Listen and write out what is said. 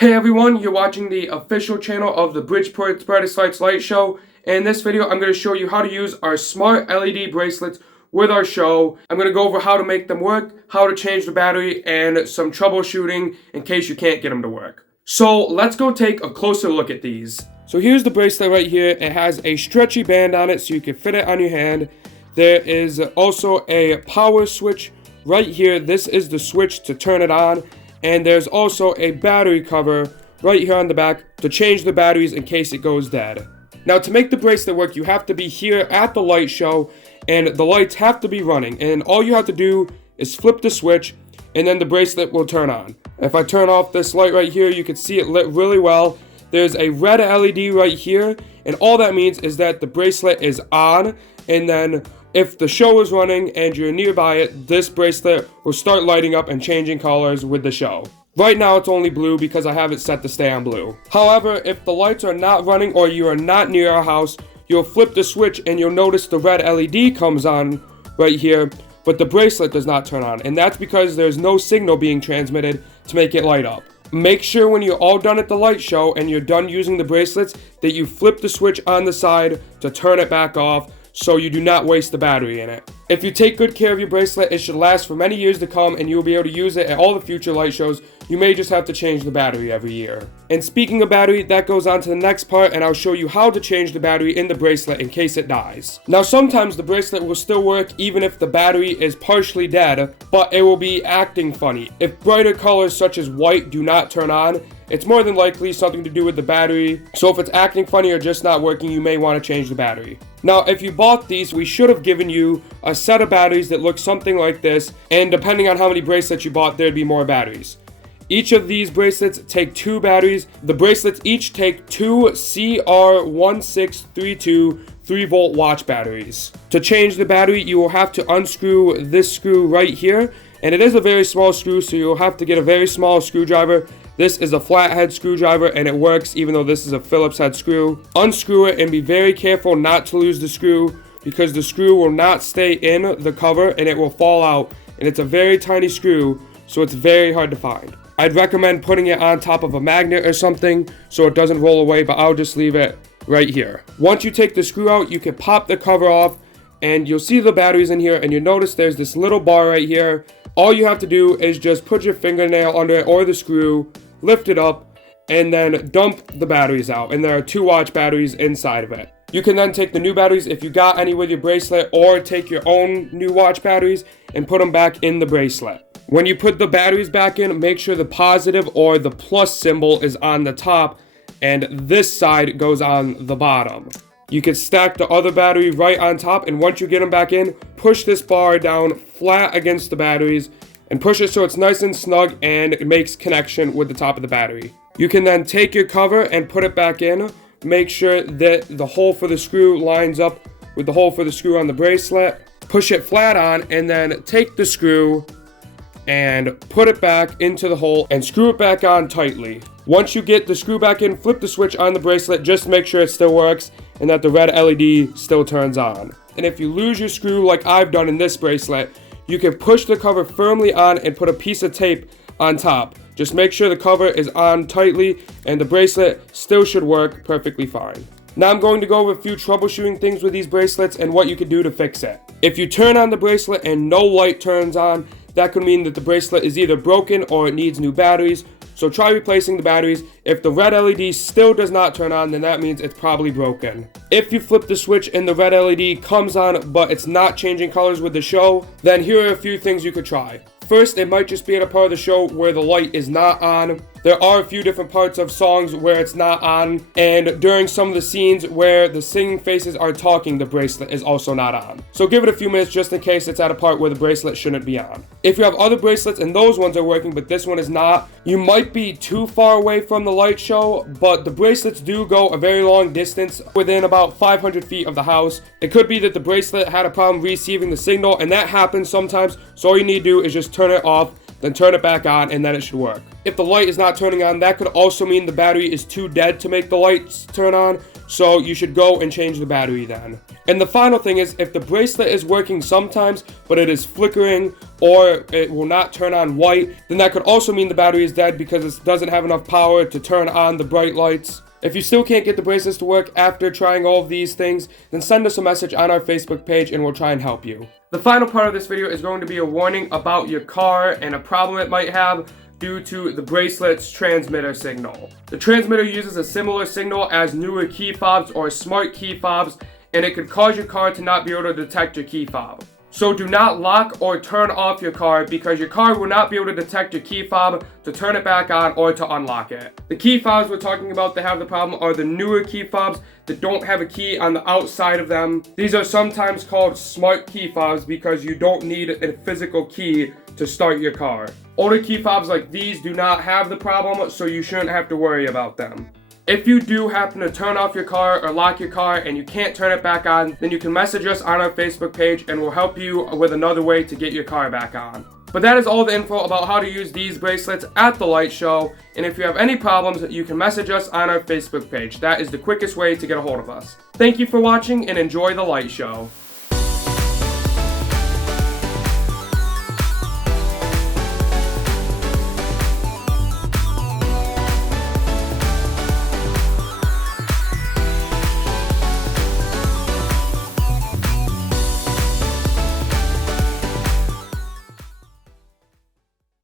Hey everyone, you're watching the official channel of the Brightest Light Show. In this video, I'm going to show you how to use our smart LED bracelets with our show. I'm going to go over how to make them work, how to change the battery, and some troubleshooting in case you can't get them to work. So let's go take a closer look at these. So here's the bracelet right here. It has a stretchy band on it so you can fit it on your hand. There is also a power switch right here. This is the switch to turn it on. And there's also a battery cover right here on the back to change the batteries in case it goes dead. Now, to make the bracelet work, you have to be here at the light show, and the lights have to be running. And all you have to do is flip the switch, and then the bracelet will turn on. If I turn off this light right here, you can see it lit really well. There's a red LED right here, and all that means is that the bracelet is on, and then if the show is running and you're nearby it, this bracelet will start lighting up and changing colors with the show. Right now it's only blue because I have it set to stay on blue. However, if the lights are not running or you are not near our house, you'll flip the switch and you'll notice the red LED comes on right here, but the bracelet does not turn on. And that's because there's no signal being transmitted to make it light up. Make sure when you're all done at the light show and you're done using the bracelets that you flip the switch on the side to turn it back off, so you do not waste the battery in it. If you take good care of your bracelet, it should last for many years to come and you'll be able to use it at all the future light shows. You may just have to change the battery every year. And speaking of battery, that goes on to the next part, and I'll show you how to change the battery in the bracelet in case it dies. Now, sometimes the bracelet will still work even if the battery is partially dead, but it will be acting funny. If brighter colors such as white do not turn on, it's more than likely something to do with the battery. So if it's acting funny or just not working, you may want to change the battery. Now, if you bought these, we should have given you a set of batteries that look something like this, and depending on how many bracelets you bought, there'd be more batteries. Each of these bracelets take 2 batteries. The bracelets each take 2 CR1632 3-volt watch batteries. To change the battery, you will have to unscrew this screw right here, and it is a very small screw, so you'll have to get a very small screwdriver. This is a flathead screwdriver and it works even though this is a Phillips head screw. Unscrew it and be very careful not to lose the screw, because the screw will not stay in the cover and it will fall out, and it's a very tiny screw, so it's very hard to find. I'd recommend putting it on top of a magnet or something so it doesn't roll away, but I'll just leave it right here. Once you take the screw out, you can pop the cover off and you'll see the batteries in here, and you'll notice there's this little bar right here. All you have to do is just put your fingernail under it or the screw, lift it up, and then dump the batteries out, and there are 2 watch batteries inside of it. You can then take the new batteries if you got any with your bracelet, or take your own new watch batteries and put them back in the bracelet. When you put the batteries back in, make sure the positive or the plus symbol is on the top and this side goes on the bottom. You can stack the other battery right on top, and once you get them back in, push this bar down flat against the batteries and push it so it's nice and snug and it makes connection with the top of the battery. You can then take your cover and put it back in. Make sure that the hole for the screw lines up with the hole for the screw on the bracelet. Push it flat on and then take the screw and put it back into the hole and screw it back on tightly. Once you get the screw back in, flip the switch on the bracelet just to make sure it still works and that the red LED still turns on. And if you lose your screw like I've done in this bracelet, you can push the cover firmly on and put a piece of tape on top. Just make sure the cover is on tightly and the bracelet still should work perfectly fine. Now I'm going to go over a few troubleshooting things with these bracelets and what you can do to fix it. If you turn on the bracelet and no light turns on, that could mean that the bracelet is either broken or it needs new batteries. So try replacing the batteries. If the red LED still does not turn on, then that means it's probably broken. If you flip the switch and the red LED comes on but it's not changing colors with the show, then here are a few things you could try. First, it might just be at a part of the show where the light is not on. There are a few different parts of songs where it's not on, and during some of the scenes where the singing faces are talking, the bracelet is also not on. So give it a few minutes just in case it's at a part where the bracelet shouldn't be on. If you have other bracelets and those ones are working but this one is not, you might be too far away from the light show, but the bracelets do go a very long distance within about 500 feet of the house. It could be that the bracelet had a problem receiving the signal, and that happens sometimes, so all you need to do is just turn it off, then turn it back on, and then it should work. If the light is not turning on, that could also mean the battery is too dead to make the lights turn on, So you should go and change the battery then. And the final thing is, if the bracelet is working sometimes, but it is flickering or it will not turn on white, then that could also mean the battery is dead because it doesn't have enough power to turn on the bright lights. If you still can't get the bracelets to work after trying all of these things, then send us a message on our Facebook page and we'll try and help you. The final part of this video is going to be a warning about your car and a problem it might have due to the bracelet's transmitter signal. The transmitter uses a similar signal as newer key fobs or smart key fobs, and it could cause your car to not be able to detect your key fob. So do not lock or turn off your car because your car will not be able to detect your key fob to turn it back on or to unlock it. The key fobs we're talking about that have the problem are the newer key fobs that don't have a key on the outside of them. These are sometimes called smart key fobs because you don't need a physical key to start your car. Older key fobs like these do not have the problem, so you shouldn't have to worry about them. If you do happen to turn off your car or lock your car and you can't turn it back on, then you can message us on our Facebook page and we'll help you with another way to get your car back on. But that is all the info about how to use these bracelets at the light show, and if you have any problems, you can message us on our Facebook page. That is the quickest way to get a hold of us. Thank you for watching and enjoy the light show.